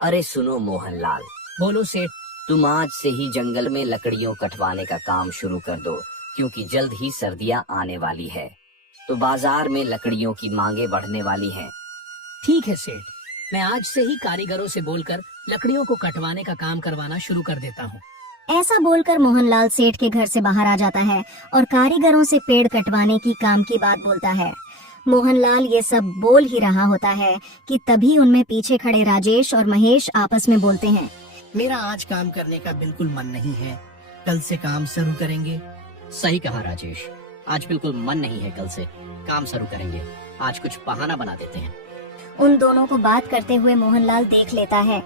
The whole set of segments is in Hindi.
अरे सुनो मोहनलाल, बोलो सेठ। तुम आज से ही जंगल में लकड़ियों कटवाने का काम शुरू कर दो, क्योंकि जल्द ही सर्दियां आने वाली है, तो बाजार में लकड़ियों की मांगे बढ़ने वाली हैं। ठीक है सेठ, मैं आज से ही कारीगरों से बोलकर लकड़ियों को कटवाने का काम करवाना शुरू कर देता हूँ। ऐसा बोलकर मोहनलाल सेठ के घर से बाहर आ जाता है और कारीगरों से पेड़ कटवाने की काम की बात बोलता है। मोहनलाल ये सब बोल ही रहा होता है कि तभी उनमें पीछे खड़े राजेश और महेश आपस में बोलते हैं। मेरा आज काम करने का बिल्कुल मन नहीं है, कल से काम शुरू करेंगे। सही कहा राजेश, आज बिल्कुल मन नहीं है, कल से काम शुरू करेंगे। आज कुछ बहाना बना देते हैं। उन दोनों को बात करते हुए मोहनलाल देख लेता है।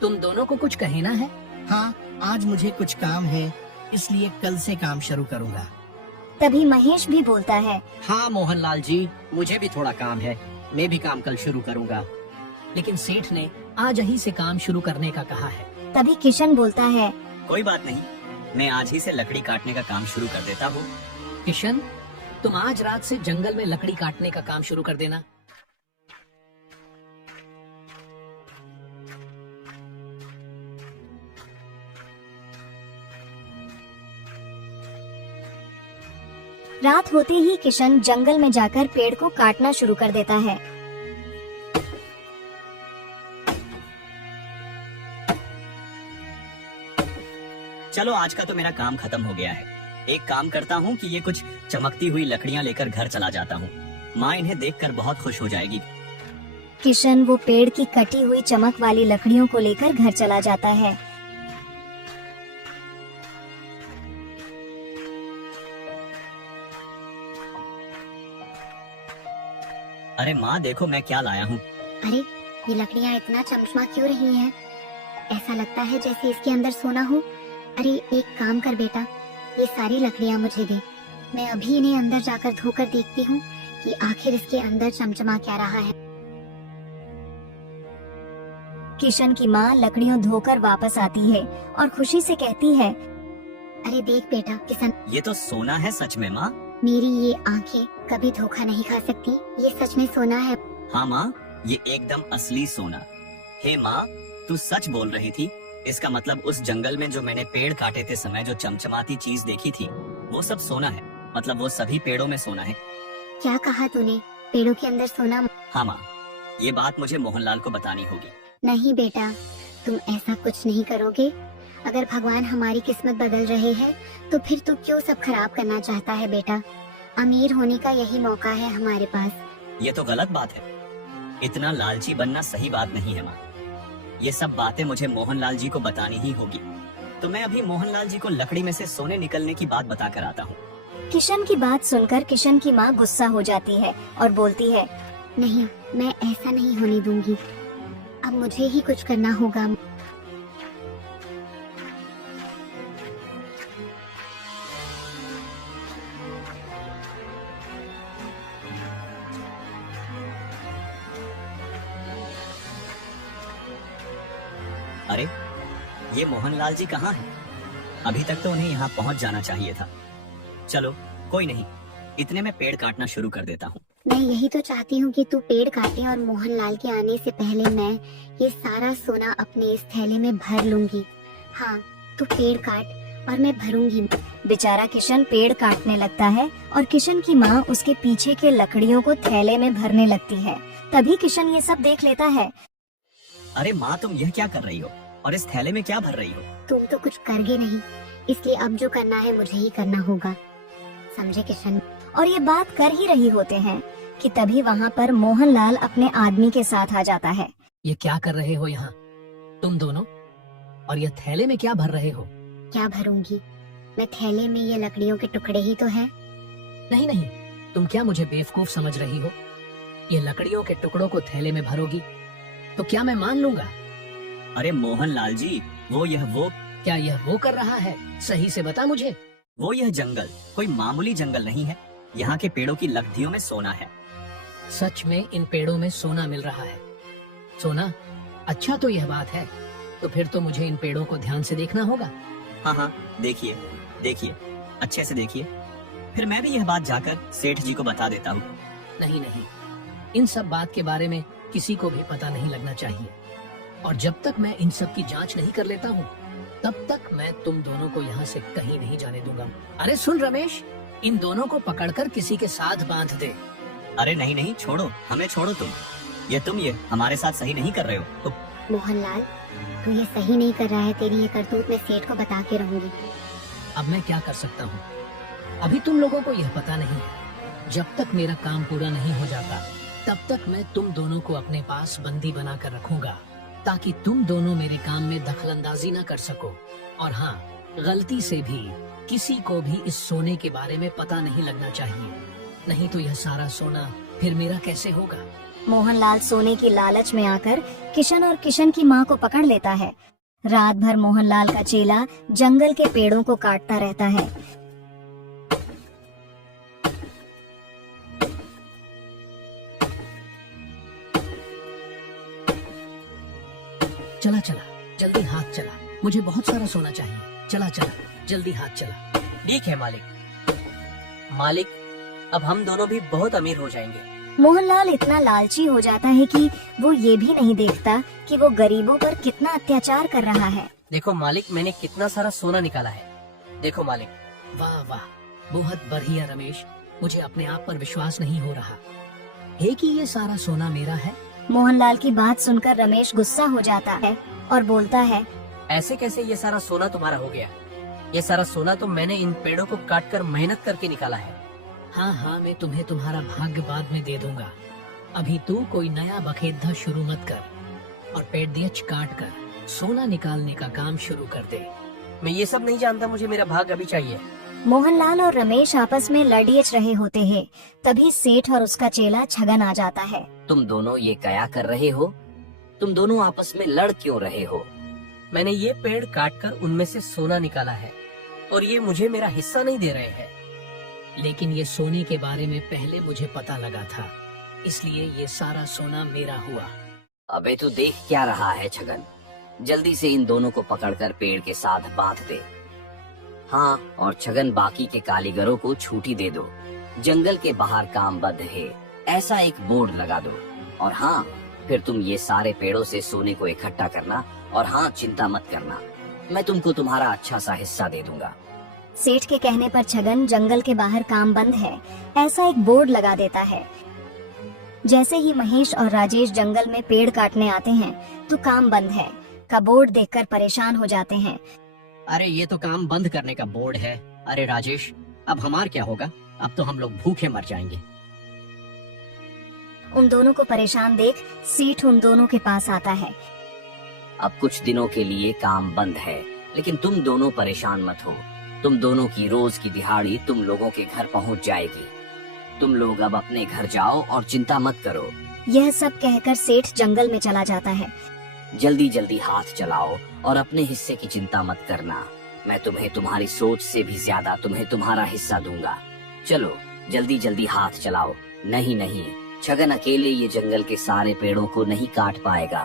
तुम दोनों को कुछ कहना है? हाँ, आज मुझे कुछ काम है, इसलिए कल से काम शुरू करूँगा। तभी महेश भी बोलता है। हाँ मोहनलाल जी, मुझे भी थोड़ा काम है, मैं भी काम कल शुरू करूँगा। लेकिन सेठ ने आज ही से काम शुरू करने का कहा है। तभी किशन बोलता है। कोई बात नहीं, मैं आज ही से लकड़ी काटने का काम शुरू कर देता हूँ। किशन, तुम आज रात से जंगल में लकड़ी काटने का काम शुरू कर देना। रात होते ही किशन जंगल में जाकर पेड़ को काटना शुरू कर देता है। चलो, आज का तो मेरा काम खत्म हो गया है। एक काम करता हूँ कि ये कुछ चमकती हुई लकड़ियाँ लेकर घर चला जाता हूँ। माँ इन्हें देखकर बहुत खुश हो जाएगी। किशन वो पेड़ की कटी हुई चमक वाली लकड़ियों को लेकर घर चला जाता है। अरे माँ, देखो मैं क्या लाया हूँ। अरे, ये लकड़ियाँ इतना चमचमा क्यों रही हैं? ऐसा लगता है जैसे इसके अंदर सोना हो। अरे एक काम कर बेटा, ये सारी लकड़ियाँ मुझे दे। मैं अभी इन्हें अंदर जाकर धोकर देखती हूँ कि आखिर इसके अंदर चमचमा क्या रहा है। किशन की माँ लकड़ियों धोकर वापस आती है और खुशी से कहती है। अरे देख बेटा किशन, ये तो सोना है सच में माँ। मेरी ये आंखें कभी धोखा नहीं खा सकती, ये सच में सोना है। हाँ माँ, ये एकदम असली सोना। हे माँ, तू सच बोल रही थी। इसका मतलब उस जंगल में जो मैंने पेड़ काटे थे समय जो चमचमाती चीज देखी थी, वो सब सोना है। मतलब वो सभी पेड़ों में सोना है। क्या कहा तूने? पेड़ों के अंदर सोना? हाँ माँ, ये बात मुझे मोहनलाल को बतानी होगी। नहीं बेटा, तुम ऐसा कुछ नहीं करोगे। अगर भगवान हमारी किस्मत बदल रहे हैं तो फिर तू क्यों सब खराब करना चाहता है बेटा? अमीर होने का यही मौका है हमारे पास। ये तो गलत बात है। इतना लालची बनना सही बात नहीं है माँ। ये सब बातें मुझे मोहनलाल जी को बतानी ही होगी। तो मैं अभी मोहनलाल जी को लकड़ी में से सोने निकलने की बात बता कर आता हूँ। किशन की बात सुनकर किशन की माँ गुस्सा हो जाती है और बोलती है। नहीं, मैं ऐसा नहीं होने दूंगी। अब मुझे ही कुछ करना होगा। अरे, ये मोहनलाल जी कहाँ हैं? अभी तक तो उन्हें यहाँ पहुँच जाना चाहिए था। चलो कोई नहीं, इतने में पेड़ काटना शुरू कर देता हूँ। मैं यही तो चाहती हूँ कि तू पेड़ काटे और मोहनलाल के आने से पहले मैं ये सारा सोना अपने इस थैले में भर लूंगी। हाँ, तू पेड़ काट और मैं भरूंगी। बेचारा किशन पेड़ काटने लगता है और किशन की माँ उसके पीछे के लकड़ियों को थैले में भरने लगती है। तभी किशन ये सब देख लेता है। अरे माँ, तुम यह क्या कर रही हो और इस थैले में क्या भर रही हो? तुम तो कुछ करगे नहीं, इसलिए अब जो करना है मुझे ही करना होगा, समझे किशन? और ये बात कर ही रही होते हैं कि तभी वहाँ पर मोहनलाल अपने आदमी के साथ आ जाता है। ये क्या कर रहे हो यहाँ तुम दोनों? और ये थैले में क्या भर रहे हो? क्या भरूंगी मैं? थैले में ये लकड़ियों के टुकड़े ही तो हैं। नहीं नहीं, तुम क्या मुझे बेवकूफ समझ रही हो? ये लकड़ियों के टुकड़ों को थैले में भरोगी तो क्या मैं मान लूंगा? अरे मोहनलाल जी, वो क्या यह वो कर रहा है? सही से बता मुझे। यह जंगल कोई मामूली जंगल नहीं है। यहाँ के पेड़ों की लकड़ियों में सोना है। सच में इन पेड़ों में सोना मिल रहा है? सोना? अच्छा तो यह बात है, तो फिर तो मुझे इन पेड़ों को ध्यान से देखना होगा। हाँ हाँ, देखिए देखिए, अच्छे से देखिए। फिर मैं भी यह बात जाकर सेठ जी को बता देता हूँ। नहीं नहीं, इन सब बात के बारे में किसी को भी पता नहीं लगना चाहिए। और जब तक मैं इन सब की जांच नहीं कर लेता हूँ तब तक मैं तुम दोनों को यहाँ से कहीं नहीं जाने दूंगा। अरे सुन रमेश, इन दोनों को पकड़कर किसी के साथ बांध दे। अरे नहीं नहीं, छोड़ो, हमें छोड़ो। तुम ये हमारे साथ सही नहीं कर रहे हो। तो मोहनलाल, तू ये सही नहीं कर रहा है। तेरी ये करतूत मैं सेठ को बता के रहूंगी। अब मैं क्या कर सकता हूँ? अभी तुम लोगों को यह पता नहीं है। जब तक मेरा काम पूरा नहीं हो जाता तब तक मैं तुम दोनों को अपने पास बंदी बना कर रखूंगा, ताकि तुम दोनों मेरे काम में दखलंदाजी न कर सको। और हाँ, गलती से भी किसी को भी इस सोने के बारे में पता नहीं लगना चाहिए, नहीं तो यह सारा सोना फिर मेरा कैसे होगा। मोहनलाल सोने की लालच में आकर किशन और किशन की माँ को पकड़ लेता है। रात भर मोहनलाल का चेला जंगल के पेड़ों को काटता रहता है। चला चला, जल्दी हाथ चला, मुझे बहुत सारा सोना चाहिए। चला चला, जल्दी हाथ चला। ठीक है मालिक। मालिक, अब हम दोनों भी बहुत अमीर हो जाएंगे। मोहनलाल इतना लालची हो जाता है कि वो ये भी नहीं देखता कि वो गरीबों पर कितना अत्याचार कर रहा है। देखो मालिक, मैंने कितना सारा सोना निकाला है। देखो मालिक। वाह वाह, बहुत बढ़िया रमेश, मुझे अपने आप पर विश्वास नहीं हो रहा है कि ये सारा सोना मेरा है। मोहनलाल की बात सुनकर रमेश गुस्सा हो जाता है और बोलता है, ऐसे कैसे ये सारा सोना तुम्हारा हो गया? ये सारा सोना तो मैंने इन पेड़ों को काटकर मेहनत करके निकाला है। हाँ हाँ, मैं तुम्हें तुम्हारा भाग्य बाद में दे दूंगा। अभी तू कोई नया बखेड़ा शुरू मत कर और पेड़ दियच काट कर सोना निकालने का काम शुरू कर दे। मैं ये सब नहीं जानता, मुझे मेरा भाग अभी चाहिए। मोहनलाल और रमेश आपस में लड़ियच रहे होते हैं। तभी सेठ और उसका चेला छगन आ जाता है। तुम दोनों ये क्या कर रहे हो? तुम दोनों आपस में लड़ क्यों रहे हो? मैंने ये पेड़ काटकर उनमें से सोना निकाला है और ये मुझे मेरा हिस्सा नहीं दे रहे हैं। लेकिन ये सोने के बारे में पहले मुझे पता लगा था, इसलिए ये सारा सोना मेरा हुआ। अबे तू देख क्या रहा है छगन? जल्दी से इन दोनों को पकड़कर पेड़ के साथ बांध दे। हाँ, और छगन बाकी के कारीगरों को छुट्टी दे दो। जंगल के बाहर काम बंद है, ऐसा एक बोर्ड लगा दो। और हाँ, फिर तुम ये सारे पेड़ों से सोने को इकट्ठा करना। और हाँ, चिंता मत करना, मैं तुमको तुम्हारा अच्छा सा हिस्सा दे दूंगा। सेठ के कहने पर छगन जंगल के बाहर काम बंद है ऐसा एक बोर्ड लगा देता है। जैसे ही महेश और राजेश जंगल में पेड़ काटने आते हैं तो काम बंद है का बोर्ड देखकर परेशान हो जाते हैं। अरे ये तो काम बंद करने का बोर्ड है। अरे राजेश, अब हमारा क्या होगा? अब तो हम लोग भूखे मर जाएंगे। उन दोनों को परेशान देख सेठ उन दोनों के पास आता है। अब कुछ दिनों के लिए काम बंद है, लेकिन तुम दोनों परेशान मत हो। तुम दोनों की रोज की दिहाड़ी तुम लोगों के घर पहुंच जाएगी। तुम लोग अब अपने घर जाओ और चिंता मत करो। यह सब कहकर सेठ जंगल में चला जाता है। जल्दी जल्दी हाथ चलाओ और अपने हिस्से की चिंता मत करना। मैं तुम्हें तुम्हारी सोच से भी ज्यादा तुम्हें तुम्हारा हिस्सा दूंगा। चलो जल्दी जल्दी हाथ चलाओ। नहीं नहीं, छगन अकेले ये जंगल के सारे पेड़ों को नहीं काट पाएगा।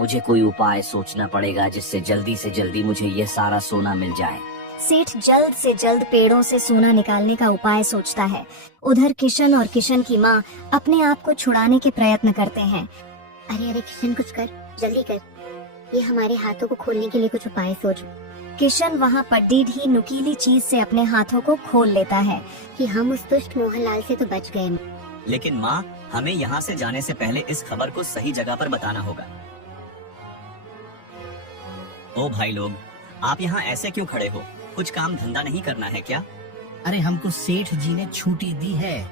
मुझे कोई उपाय सोचना पड़ेगा जिससे जल्दी से जल्दी मुझे ये सारा सोना मिल जाए। सेठ जल्द से जल्द पेड़ों से सोना निकालने का उपाय सोचता है। उधर किशन और किशन की माँ अपने आप को छुड़ाने के प्रयत्न करते हैं। अरे अरे किशन, कुछ कर, जल्दी कर, ये हमारे हाथों को खोलने के लिए कुछ उपाय सोच। किशन वहाँ पड्डीड ही नुकीली चीज से अपने हाथों को खोल लेता है कि हम उस दुष्ट मोहनलाल से तो बच गए। लेकिन माँ, हमें यहाँ से जाने से पहले इस खबर को सही जगह पर बताना होगा। ओ भाई लोग, आप यहाँ ऐसे क्यों खड़े हो? कुछ काम धंधा नहीं करना है क्या? अरे हमको सेठ जी ने छुट्टी दी है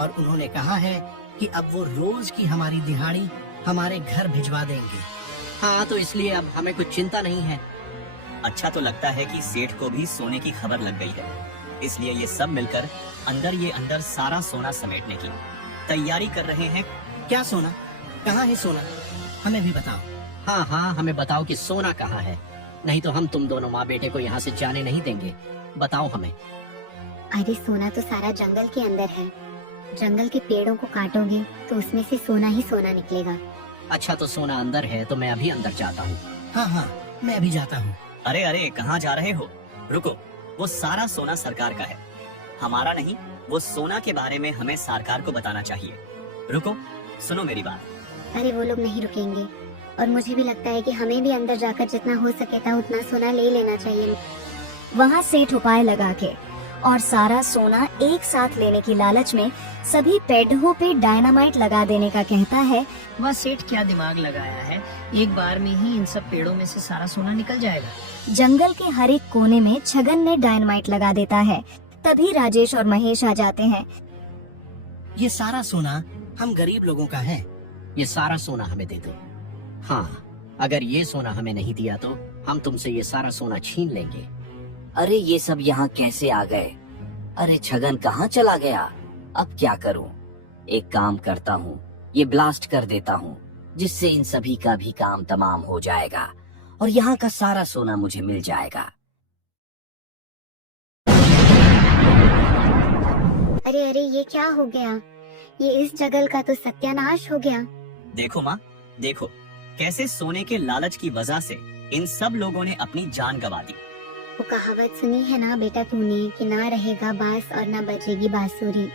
और उन्होंने कहा है कि अब वो रोज की हमारी दिहाड़ी हमारे घर भिजवा देंगे। हाँ, तो इसलिए अब हमें कुछ चिंता नहीं है। अच्छा, तो लगता है कि सेठ को भी सोने की खबर लग गई है, इसलिए ये सब मिलकर अंदर सारा सोना समेटने की तैयारी कर रहे हैं। क्या सोना? कहाँ है सोना? हमें भी बताओ। हाँ हाँ, हमें बताओ कि सोना कहाँ है, नहीं तो हम तुम दोनों माँ बेटे को यहाँ से जाने नहीं देंगे। बताओ हमें। अरे सोना तो सारा जंगल के अंदर है। जंगल के पेड़ों को काटोगे तो उसमें से सोना ही सोना निकलेगा। अच्छा, तो सोना अंदर है तो मैं अभी अंदर जाता हूँ। हाँ हाँ, मैं अभी जाता हूँ। अरे अरे, कहाँ जा रहे हो? रुको, वो सारा सोना सरकार का है, हमारा नहीं। वो सोना के बारे में हमें सरकार को बताना चाहिए। रुको, सुनो मेरी बात। अरे वो लोग नहीं रुकेंगे, और मुझे भी लगता है कि हमें भी अंदर जाकर जितना हो सके था उतना सोना ले लेना चाहिए। वहाँ सेठ उपाय लगा के और सारा सोना एक साथ लेने की लालच में सभी पेड़ों पे डायनामाइट लगा देने का कहता है। वह सेठ क्या दिमाग लगाया है, एक बार में ही इन सब पेड़ों में से सारा सोना निकल जाएगा। जंगल के हर एक कोने में छगन ने डायनामाइट लगा देता है। तभी राजेश और महेश आ जाते हैं। ये सारा सोना हम गरीब लोगों का है। ये सारा सोना हमें दे दो। हाँ, अगर ये सोना हमें नहीं दिया तो हम तुमसे ये सारा सोना छीन लेंगे। अरे ये सब यहाँ कैसे आ गए? अरे छगन कहाँ चला गया? अब क्या करूं? एक काम करता हूँ, ये ब्लास्ट कर देता हूँ, जिससे इन सभी का भी काम तमाम हो जाएगा और यहाँ का सारा सोना मुझे मिल जाएगा। अरे अरे ये क्या हो गया? ये इस जंगल का तो सत्यानाश हो गया। देखो माँ, देखो कैसे सोने के लालच की वजह से इन सब लोगों ने अपनी जान गंवा दी। वो कहावत सुनी है ना बेटा तूने कि ना रहेगा बांस और ना बजेगी बांसुरी।